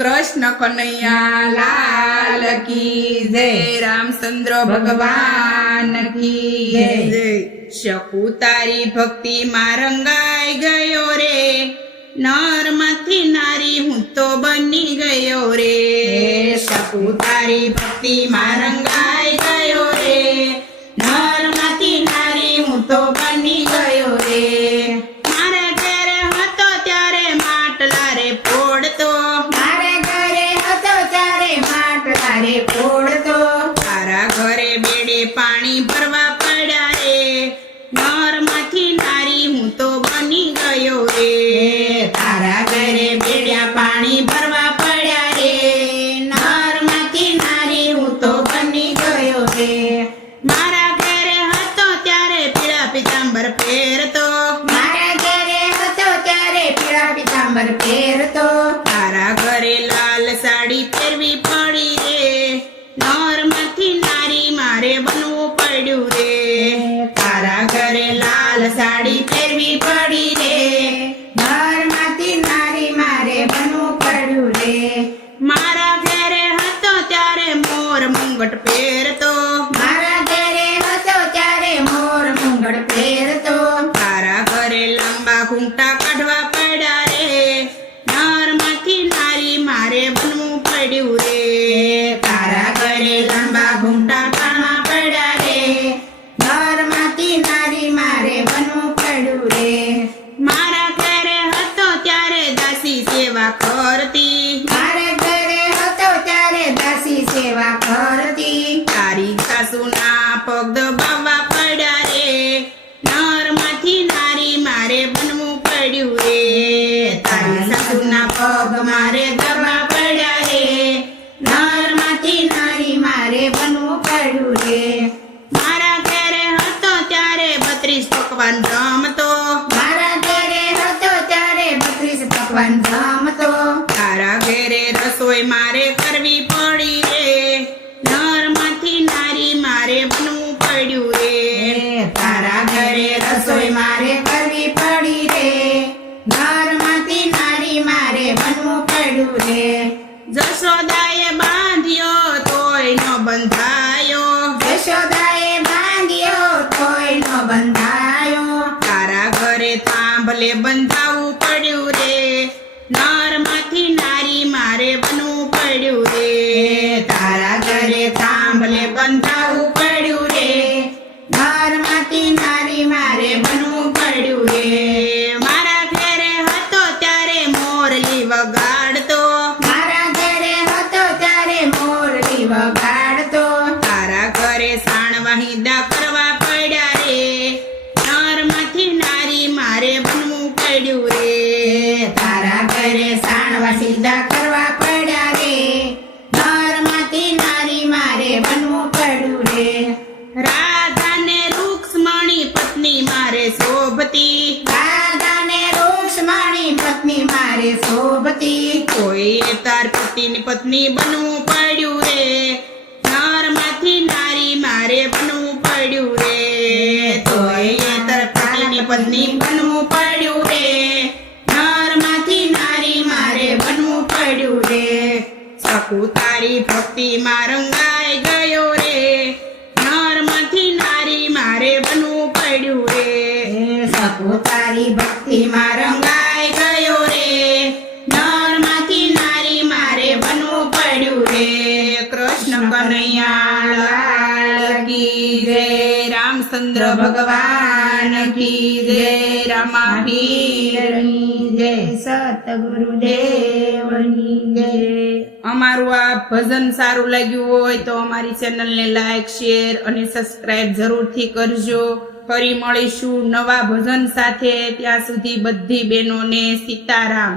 कृष्ण कन्हैया लाल की जय, रामचंद्र भगवान की जय। शकु तारी भक्ति में रंगाई गयो रे, नर माथी नारी हूँ तो बनी गयो रे। शकु तारी भक्ति में रंगाई गयो रे, नर माथी नारी हूँ तो बनी गयो रे। मारे घरे हतो त्यारे માટલા રે फोड़तो, मारे घरे હતો ત્યારે માટલા રે फोड़तो, तारा घरे बेड़े पानी भरवा पड़ा रे, नर माथी नारी हूँ तो बनी गयो रे। तारा घरे बेड़िया पानी भरवा पड्या रे, नर माथी नारी हूँ तो बनी गयो रे। मारा घरे हतो त्यारे पीळा पीतांबर फेरतो, मारा घरे હતો ત્યારે પીળા પીતાંબર પહેરતો, तारा घरे लाल साड़ी फेरवी पड़ी रे, नर माथी नारी मारे बनवू पड्यू रे। તારા ઘરે લાલ સાડી પહેરવી પડી રે, નર માથી નારી મારે બનવું પડ્યું રે। मारा घरे हतो त्यारे मोर मुंगट फेरतो, મારા ઘરે હતો ત્યારે મોર મુંગટ પહેરતો, तारा घरे लंबा घूंटा काढवा पड़ा रे, नर माथी नारी मारे बनवू पड्यू रे। તારા ઘરે લંબા ઘૂંટા કાઢવા પડ્યા રે, નર માથી નારી મારે બનવું પડ્યું રે। मारा घरे हतो त्यारे दासी सेवा करती, મારે ઘરે હતો ત્યારે દાસી સેવા કરતી, तारी सासूना पग दबावा पड़ा रे, नर माथी नारी मारे बनवू पड्यू रे। तारी सासूना पग मारे दबा पड़ा रे, નર માથી નારી મારે બનવું પડ્યું રે। मारा घरे हतो त्यारे 32 पकवान जमतो, મારા ઘરે હતો ત્યારે 32 પકવાન જમતો, तारा घरे रसोई मारे करवी पड़ी रे, नर माथी नारी मारे बनवू पड्यू रे। તારા ઘરે રસોઈ મારે કરવી પડી રે, નર માથી નારી મારે બનવું પડ્યું રે। જશોદાએ બાંધ્યો તોય ન બંધાયો, યશોદાએ બાંધ્યો તોય ન બંધાયો, તારા ઘરે થાંભલે બંધાવવું પડ્યું રે, નર માથી નારી મારે બનવું પડ્યું રે। તારા ઘરે થાંભલે બંધાવવું પડ્યું રે, નર માથી નારી મારે બનવું પડ્યું રે। મારા ઘરે હતો ત્યારે મોરલી વગાડતો, મારા ઘરે હતો ત્યારે મોરલી વગાડતો, તારા ઘરે સાણવા હિંદા કરવા પડ્યા રે, નર માથી નારી મારે બનવું પડ્યું રે। તારા ઘરે સાણવા સીધા કરવા પડ્યા રે, નર માથી નારી મારે બનવું પડ્યું રે। રાધાને રૂક્ષ્મણી પત્ની મારે શોભતી, રાધાને રૂક્ષ્મણી પત્ની મારે શોભતી, કોઈએ તાર પતિની પત્ની બનવું પડ્યું રે, નર માથી નારી મારે બનવું પડ્યું રે। કોઈએ તાર પતિની પત્ની બનવું પડ્યું રે, નર માથી નારી મારે બનવું પડ્યું રે। શકુ તારી ભક્તિ માં રંગાઈ ગયો રે, નર માથી નારી મારે બનવું પડ્યું રે। શકુ તારી ભક્તિમાં રંગાઈ ગયો રે, નર માથી નારી મારે બનવું પડ્યું રે। कृष्ण कन्हैया लाल की जय, रामचंद्र भगवान की जय, रामापीરની જય। સતગુરુદેવની જય। અમારું આ ભજન સારું લાગ્યું હોય તો અમારી ચેનલને લાઈક શેર અને સબસ્ક્રાઇબ જરૂરથી કરજો। ફરી મળીશું નવા ભજન સાથે, ત્યાં સુધી બધી બહેનોને સીતારામ।